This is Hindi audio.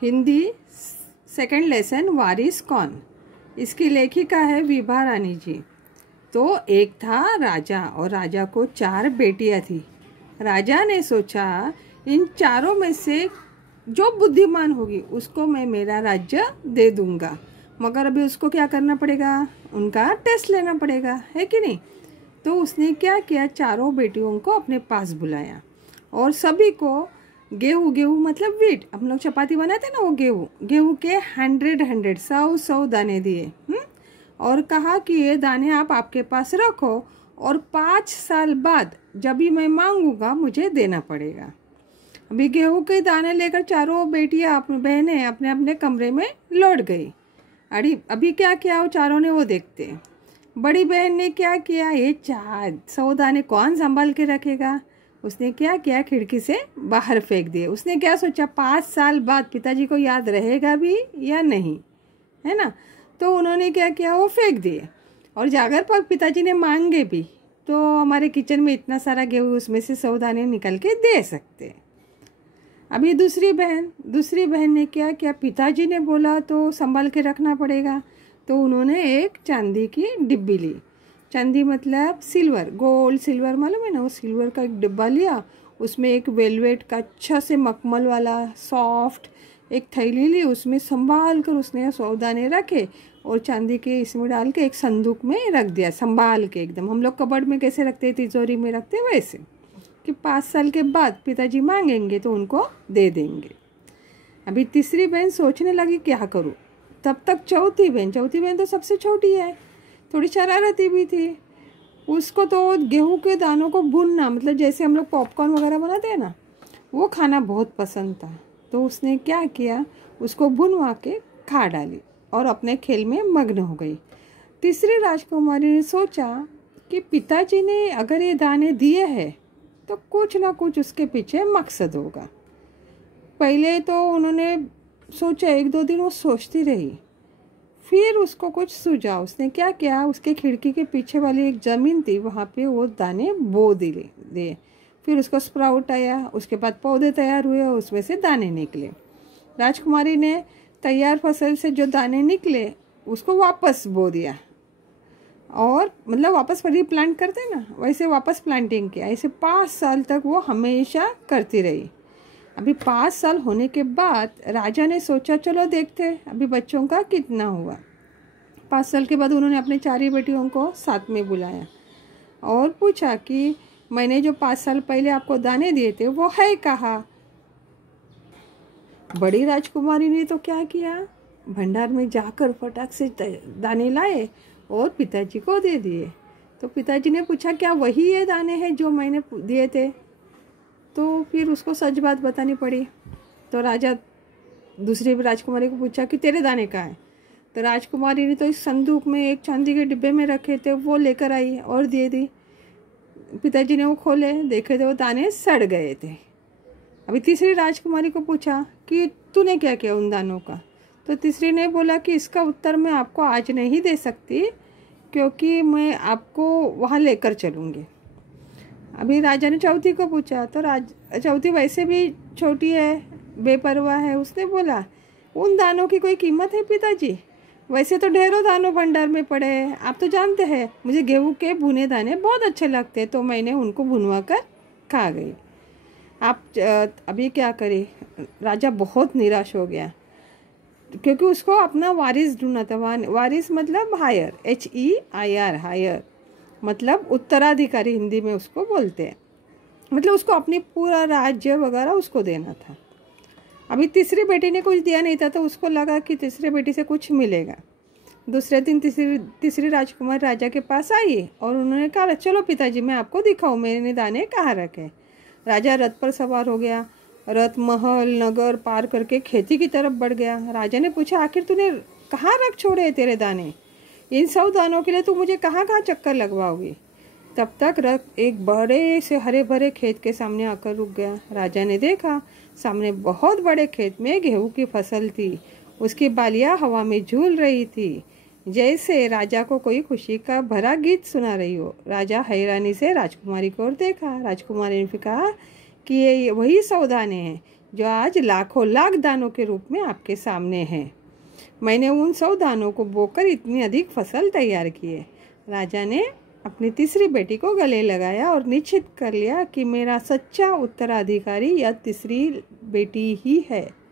हिंदी सेकंड लेसन वारिस कौन। इसकी लेखिका है विभा रानी जी। तो एक था राजा और राजा को 4 बेटियां थी। राजा ने सोचा इन चारों में से जो बुद्धिमान होगी उसको मैं मेरा राज्य दे दूंगा, मगर अभी उसको क्या करना पड़ेगा, उनका टेस्ट लेना पड़ेगा, है कि नहीं। तो उसने क्या किया, चारों बेटियों को अपने पास बुलाया और सभी को गेहूँ मतलब वीट, हम लोग चपाती बनाते ना, वो गेहूँ के 100 दाने दिए और कहा कि ये दाने आप आपके पास रखो और 5 साल बाद जब भी मैं मांगूंगा मुझे देना पड़ेगा। अभी गेहूँ के दाने लेकर चारों बेटियां अपनी बहनें अपने अपने कमरे में लौट गई। अभी क्या किया वो चारों ने, वो देखते। बड़ी बहन ने क्या किया, ये 100 दाने कौन संभाल के रखेगा। उसने क्या किया, खिड़की से बाहर फेंक दिए। उसने क्या सोचा, 5 साल बाद पिताजी को याद रहेगा भी या नहीं, है ना। तो उन्होंने क्या किया, वो फेंक दिए। और जागर पर पिताजी ने मांगे भी तो हमारे किचन में इतना सारा गेहूँ, उसमें से 100 दाने निकल के दे सकते। अभी दूसरी बहन ने क्या किया, पिताजी ने बोला तो संभाल के रखना पड़ेगा। तो उन्होंने एक चांदी की डिब्बी ली। चांदी मतलब सिल्वर, गोल्ड सिल्वर मालूम है ना, वो सिल्वर का एक डिब्बा लिया। उसमें एक वेलवेट का अच्छा से मखमल वाला सॉफ्ट एक थैली ली। उसमें संभाल कर उसने 100 दाने रखे और चांदी के इसमें डाल के एक संदूक में रख दिया, संभाल के एकदम। हम लोग कबर्ड में कैसे रखते हैं, तिजोरी में रखते हैं, वैसे कि 5 साल के बाद पिताजी मांगेंगे तो उनको दे देंगे। अभी तीसरी बहन सोचने लगी क्या करूँ। तब तक चौथी बहन तो सबसे छोटी है, थोड़ी शरारती भी थी। उसको तो गेहूं के दानों को भूनना, मतलब जैसे हम लोग पॉपकॉर्न वगैरह बनाते हैं ना, वो खाना बहुत पसंद था। तो उसने क्या किया, उसको भुनवा के खा डाली और अपने खेल में मग्न हो गई। तीसरी राजकुमारी ने सोचा कि पिताजी ने अगर ये दाने दिए हैं तो कुछ ना कुछ उसके पीछे मकसद होगा। पहले तो उन्होंने सोचा, 1-2 दिन वो सोचती रही, फिर उसको कुछ सूझा। उसने क्या किया, उसके खिड़की के पीछे वाली एक ज़मीन थी, वहाँ पे वो दाने बो दिए। फिर उसको स्प्राउट आया, उसके बाद पौधे तैयार हुए और उसमें से दाने निकले। राजकुमारी ने तैयार फसल से जो दाने निकले उसको वापस बो दिया और मतलब वापस रीप्लांट करते हैं ना, वैसे वापस प्लांटिंग किया। ऐसे 5 साल तक वो हमेशा करती रही। अभी 5 साल होने के बाद राजा ने सोचा चलो देखते अभी बच्चों का कितना हुआ। 5 साल के बाद उन्होंने अपने 4 बेटियों को साथ में बुलाया और पूछा कि मैंने जो 5 साल पहले आपको दाने दिए थे वो है कहाँ। बड़ी राजकुमारी ने तो क्या किया, भंडार में जाकर फटाक से दाने लाए और पिताजी को दे दिए। तो पिताजी ने पूछा क्या वही ये दाने हैं जो मैंने दिए थे। तो फिर उसको सच बात बतानी पड़ी। तो राजा दूसरी राजकुमारी को पूछा कि तेरे दाने कहाँ हैं। तो राजकुमारी ने तो इस संदूक में एक चांदी के डिब्बे में रखे थे, वो लेकर आई और दे दी। पिताजी ने वो खोले, देखे थे वो दाने सड़ गए थे। अभी तीसरी राजकुमारी को पूछा कि तूने क्या किया उन दानों का। तो तीसरी ने बोला कि इसका उत्तर मैं आपको आज नहीं दे सकती क्योंकि मैं आपको वहाँ लेकर चलूँगी। अभी राजा ने चौथी को पूछा तो चौथी वैसे भी छोटी है, बेपरवाह है। उसने बोला उन दानों की कोई कीमत है पिताजी, वैसे तो ढेरों दानों भंडार में पड़े हैं, आप तो जानते हैं मुझे गेहूं के भुने दाने बहुत अच्छे लगते हैं, तो मैंने उनको भुनवा कर खा गई। आप अभी क्या करें। राजा बहुत निराश हो गया क्योंकि उसको अपना वारिस ढूंढना था। वारिस मतलब हायर, HEIR हायर मतलब उत्तराधिकारी, हिंदी में उसको बोलते हैं। मतलब उसको अपनी पूरा राज्य वगैरह उसको देना था। अभी तीसरी बेटी ने कुछ दिया नहीं था तो उसको लगा कि तीसरी बेटी से कुछ मिलेगा। दूसरे दिन तीसरी राजकुमार राजा के पास आई और उन्होंने कहा चलो पिताजी मैं आपको दिखाऊं मैंने दाने कहाँ रखे। राजा रथ पर सवार हो गया। रथ महल नगर पार करके खेती की तरफ बढ़ गया। राजा ने पूछा आखिर तूने कहाँ रख छोड़े तेरे दाने, इन 100 दानों के लिए तू मुझे कहाँ कहाँ चक्कर लगवाओगी। तब तक रथ एक बड़े से हरे भरे खेत के सामने आकर रुक गया। राजा ने देखा सामने बहुत बड़े खेत में गेहूं की फसल थी। उसकी बालियां हवा में झूल रही थी जैसे राजा को कोई खुशी का भरा गीत सुना रही हो। राजा हैरानी से राजकुमारी को और देखा। राजकुमारी ने कहा कि ये वही 100 दाने हैं जो आज लाखों लाख दानों के रूप में आपके सामने हैं। मैंने उन 100 दानों को बोकर इतनी अधिक फसल तैयार की है। राजा ने अपनी तीसरी बेटी को गले लगाया और निश्चित कर लिया कि मेरा सच्चा उत्तराधिकारी यह तीसरी बेटी ही है।